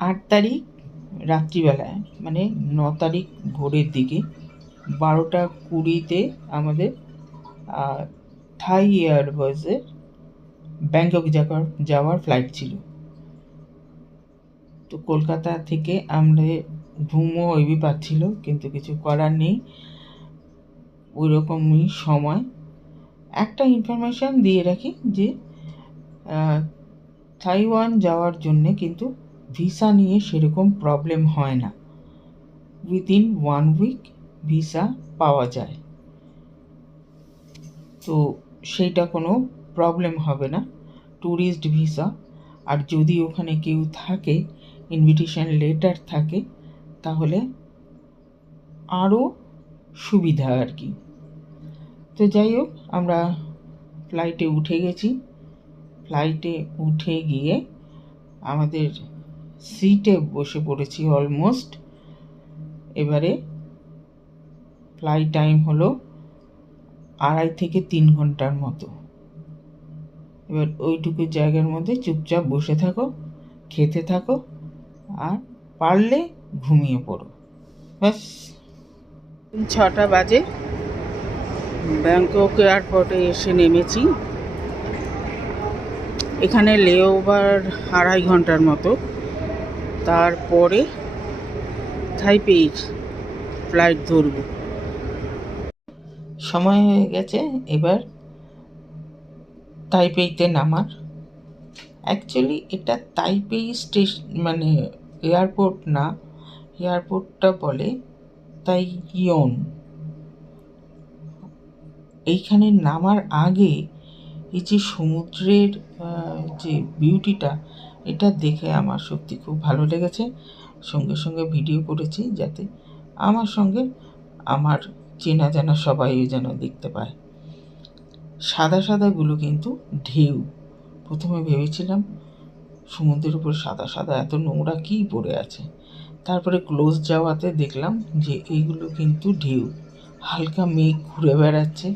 আট তারিখ রাত্রিবেলায় মানে ন তারিখ ভোরের দিকে বারোটা কুড়িতে আমাদের থাই এয়ারওয়েজে ব্যাংকক যাওয়ার যাওয়ার ফ্লাইট ছিল। তো কলকাতা থেকে আমরা ঘুমও হেভি পাচ্ছিল, কিন্তু কিছু করার নেই। ওই রকমই সময়। একটা ইনফরমেশান দিয়ে রাখি যে তাইওয়ান যাওয়ার জন্যে কিন্তু ভিসা নিয়ে সেরকম প্রবলেম হয় না। উইদিন ওয়ান উইক ভিসা পাওয়া যায়। তো সেইটা কোনো প্রবলেম হবে না। Tourist visa. আর যদি ওখানে কেউ থাকে ইনভিটেশন লেটার থাকে, তাহলে আরও সুবিধা আর কি। তো যাই হোক, আমরা ফ্লাইটে উঠে গেছি। ফ্লাইটে উঠে গিয়ে আমাদের সিটে বসে পড়েছি অলমোস্ট। এবারে ফ্লাইট টাইম হলো আড়াই থেকে তিন ঘণ্টার মতো। এবার ওইটুকু জায়গার মধ্যে চুপচাপ বসে থাকো, খেতে থাকো আর পারলে ঘুমিয়ে পড়ো। ব্যাস। ছটা বাজে। ব্যাংকক এয়ারপোর্টে এসে নেমেছি। এখানে লেওভার আড়াই ঘণ্টার মতো। তারপরে থাইপেই ফ্লাইট ধরব। সময় হয়ে গেছে, এবার তাইপেইতে নামার। অ্যাকচুয়ালি এটা তাইপেই স্টেশন মানে এয়ারপোর্ট না এয়ারপোর্টটা বলে তাই ইয়ন এইখানে নামার আগে এই যে সমুদ্রের যে বিউটিটা এটা দেখে আমার সত্যি খুব ভালো লেগেছে। সঙ্গে সঙ্গে ভিডিও করেছি যাতে আমার সঙ্গে আমার চেনা জানা সবাই যেন দেখতে পায়। সাদা সাদাগুলো কিন্তু ঢেউ। প্রথমে ভেবেছিলাম সমুদ্রের উপর সাদা সাদা এত নোংরা কী পড়ে আছে। তারপরে ক্লোজ যাওয়াতে দেখলাম যে এইগুলো কিন্তু ঢেউ। হালকা মেঘ ঘুরে বেড়াচ্ছে।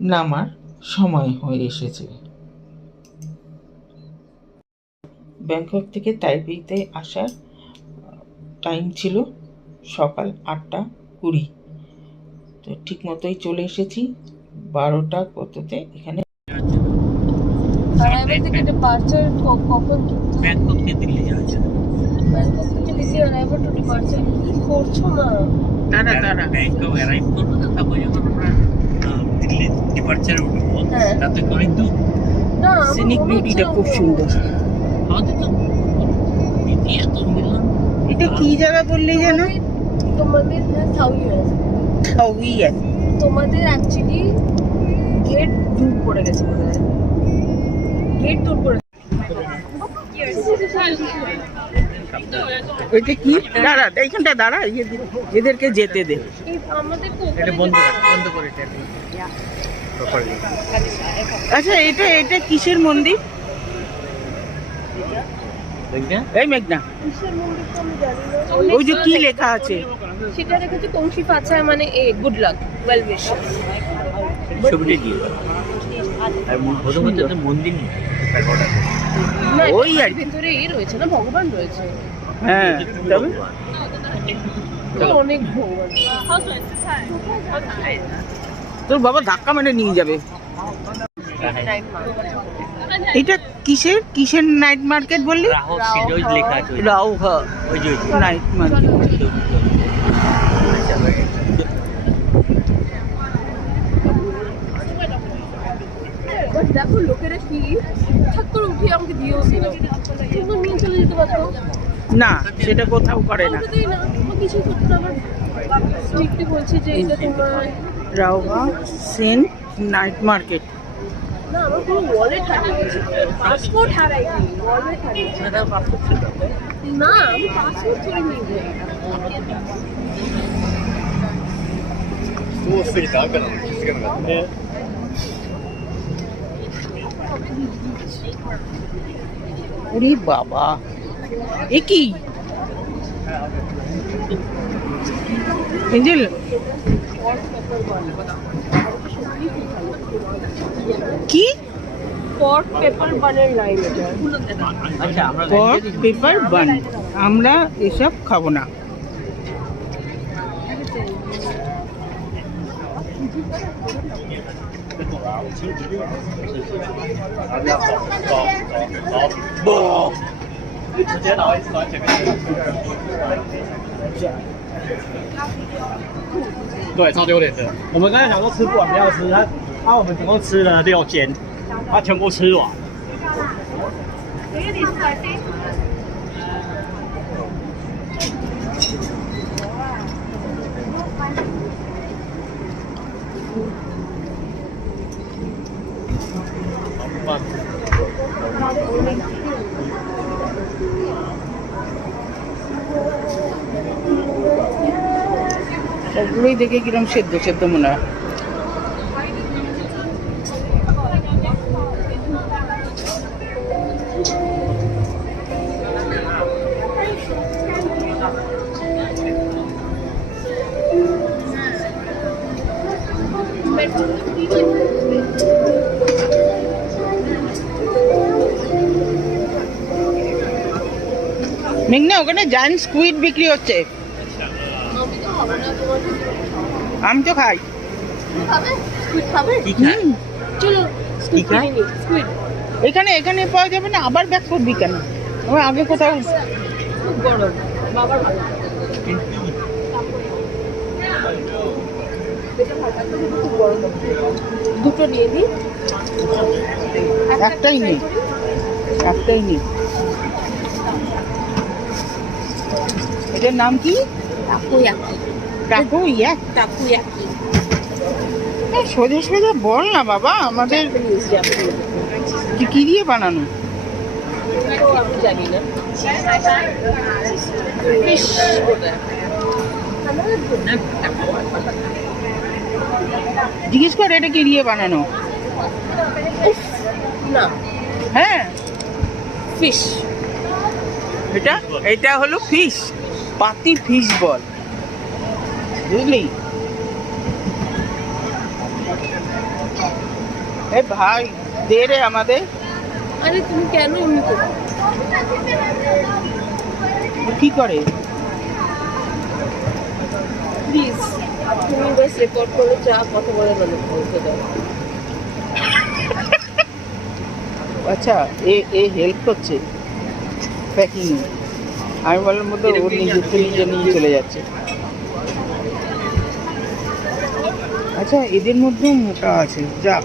নামার সময় হয়ে এসেছে। ব্যাংকক থেকে তাইপেইতে আসার টাইম ছিল সকাল আটটা কুড়ি। তো ঠিক মতোই চলে এসেছি বারোটা কততে এখানে। ব্যাংকক থেকে যাওয়া যায় ব্যাংকক থেকে দিল্লি অ্যারাইভাল টু ডিপার্চার কি করছ না ব্যাংকক অ্যারাইভ করব না তারপর যখন আমরা দিল্লি ডিপার্চারে উঠবো হ্যাঁ। তাতে করে তো সিনিক বিউটিটা খুব সুন্দর। এটা কি জায়গা বললি যেন? তোমাদের- তোমাদের অ্যাকচুয়ালি গেট দূর পড়ে গেছে মনে হয়। গেট দূর পড়ে ওইটা কি? দাঁড়া এইখানটা দাঁড়া এদেরকে যেতে দে। এই আমাদের তো এটা বন্ধ বন্ধ করে আচ্ছা এটা এটা কিসের মন্দির? এই মেঘনা। ওই যে কি লেখা আছে? সেটা পাচায় মানে a good luck well wish ছবিটা দিয়ে দাও। আর প্রথমত মন্দির ওই আর ভিতরে এই রয়েছে না ভগবান রয়েছে। হ্যাঁ তবে? তো অনেক ভগবান। তোর বাবা ধাক্কা মেরে নিয়ে যাবে। এটা কিসের? কিসের নাইট মার্কেট বললি? নাইট মার্কেট ভাই। দেখো লোকেরা কি? ঠাক উঠিয়ে আমাকে দিয়েও দিল কিন্তু নিয়ে চলে যেতে পারতো না সেটা কোথাও করে না। কিছু করতে না। স্ট্রিক্টলি বলছে যে এটা তোমার সেন্ট নাইট মার্কেট না আমার কোনো ওয়ালেট হারিয়ে গেছে পাসপোর্ট হারাইনি ওয়ালেট হারিয়েছে এটা পাসপোর্ট ছিল তো। না আমি পাসপোর্ট চলে নিয়ে যাই ওরে বাবা। এ কি? এঞ্জেল। কি পর্ক পেপার বানের লাইম এটা আচ্ছা আমরা পট পেপার বান আমরা এসব খাবো না对，超丢脸的。我们刚才想说吃不完不要吃，他 他我们总共吃了六间，他全部吃完。সবগুলোই দেখে কিরম সেদ্ধ সেদ্ধ মনে হয় মেঘনা ওখানে জায়ান্ট স্কুইড বিক্রি হচ্ছে। আমি তো খাই। এখানে এখানে পাওয়া যাবে না আবার ব্যাক করবি কেন আমার আগে কোথাও গরম বাবার ভালো। খুব দুটো নিয়ে নিই। একটাই নেই। একটাই নেই। এটার নাম কি? টাকোয়াকি ইয়া টাকোয়াকি সোজা সোজা বল না বাবা আমাদের কি কি দিয়ে বানানো? আমি জানি না। ফিশ জিজ্ঞেস কর এটা কি দিয়ে বানানো? না। হ্যাঁ? ফিশ এটা? এটা হলো ফিশ পাতি ফিশ বল। বুঝলি? এ ভাই দে রে আমাদের। আরে তুমি কেন এমনি করো কি করে? প্লিজ তুমি বাস রেকর্ড করে যা কথা বলে মানে বলতে দাও আচ্ছা এ এ হেল্প করছে? প্যাকিং আমি বলার মধ্যে ও নিজে থেকে নিজে নিয়ে চলে যাচ্ছে। আচ্ছা এদের মধ্যেও মোটা আছে। যা।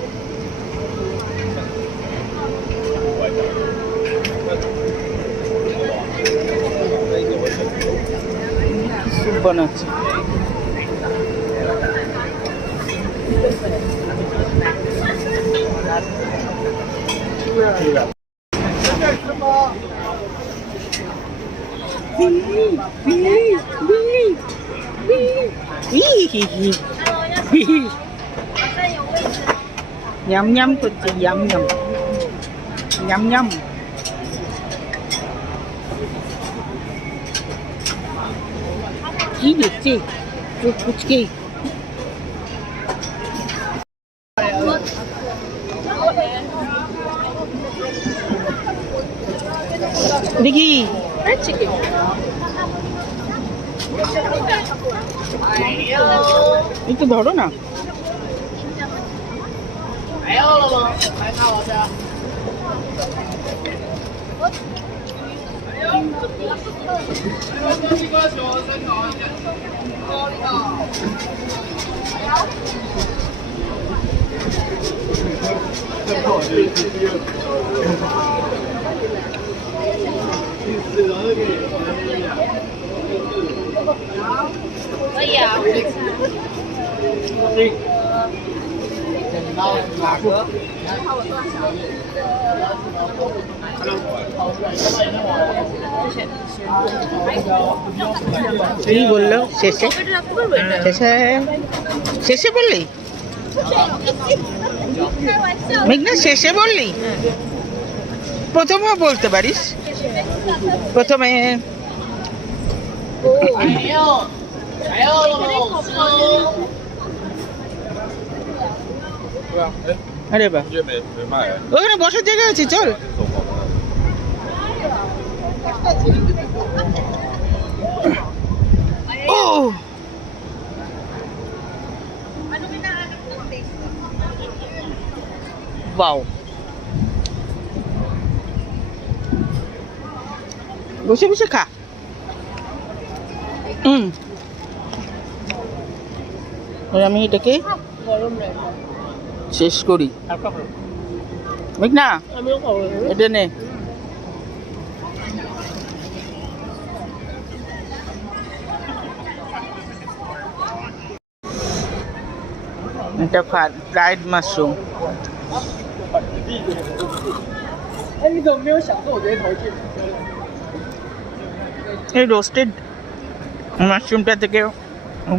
nhầm nhầm tôi chị nhầm nhầm nhầm nhầm chỉ được chi chút chút kia দেখি আর চিকেন একটু ধরো না কি বলল শেষে এটা রাখতে পারব এটা শেষে? শেষে বললি? মেঘনা শেষে বললি? প্রথমেও বলতে পারিস। প্রথমে আরে বা ওখানে বসার জায়গা আছে চল ও Wow. Gusto mo siya ka? Mm. আমি এটাকে শেষ করি। বুঝ না এটা নে। এটা ফ্রাইড মাশরুম। এই রোস্টেড মাশরুমটা থেকে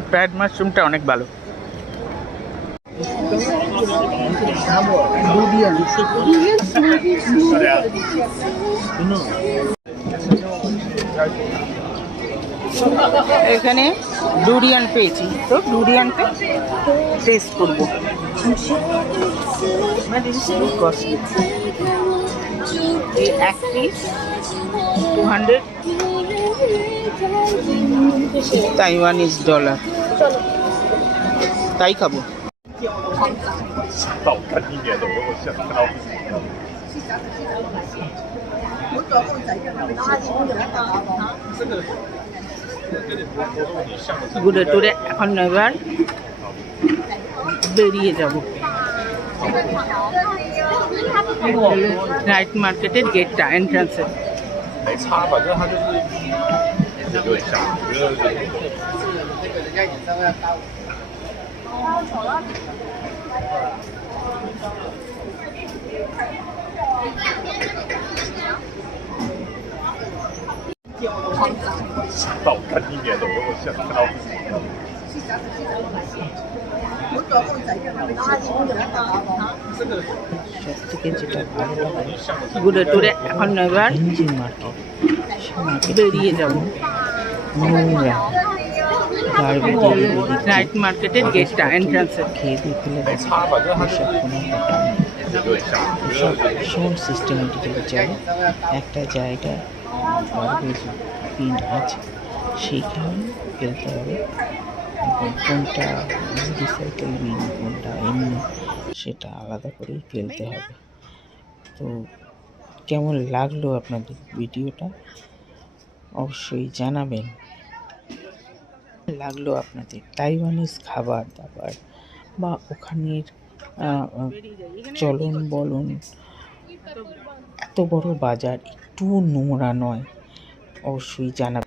ফ্রাইড মাশরুমটা অনেক ভালো। এখানে ডুরিয়ান পেয়েছি। তো ডুরিয়ানটা টেস্ট করব। এক piece two hundred Taiwanese dollar তাই খাব। 早看一眼的，我我想看到自己。 ঘুরে টুরে এখন এবার বেরিয়ে যাব রাইট মার্কেটের গেটটা এন্ট্রান্সে 没差，反正它就是有点像，我觉得早看一眼的，我我想看到自己。 সব থেকে যেটা ভালো লাগে ঘুরে টুরে এখন এবার ইঞ্জিন মার্কেট বেরিয়ে যাব নাইট মার্কেটের গেটটা এন্ট্রান্সে খেয়ে দিয়ে একটা জায়গা গর্বেজ পিন আছে, সেইখানে ফেলতে হবে। কোনটা রিসাইকেল বিন কোনটা এমনি, সেটা আলাদা করেই ফেলতে হবে। তো কেমন লাগল আপনাদের ভিডিওটা? অবশ্যই জানাবেন। লাগল আপনাদের। তাইওয়ানিজ খাবার দাবার বা ওখানের চলন বলন, এত বড় বাজার একটুও নোংরা নয়। অবশ্যই জানাবেন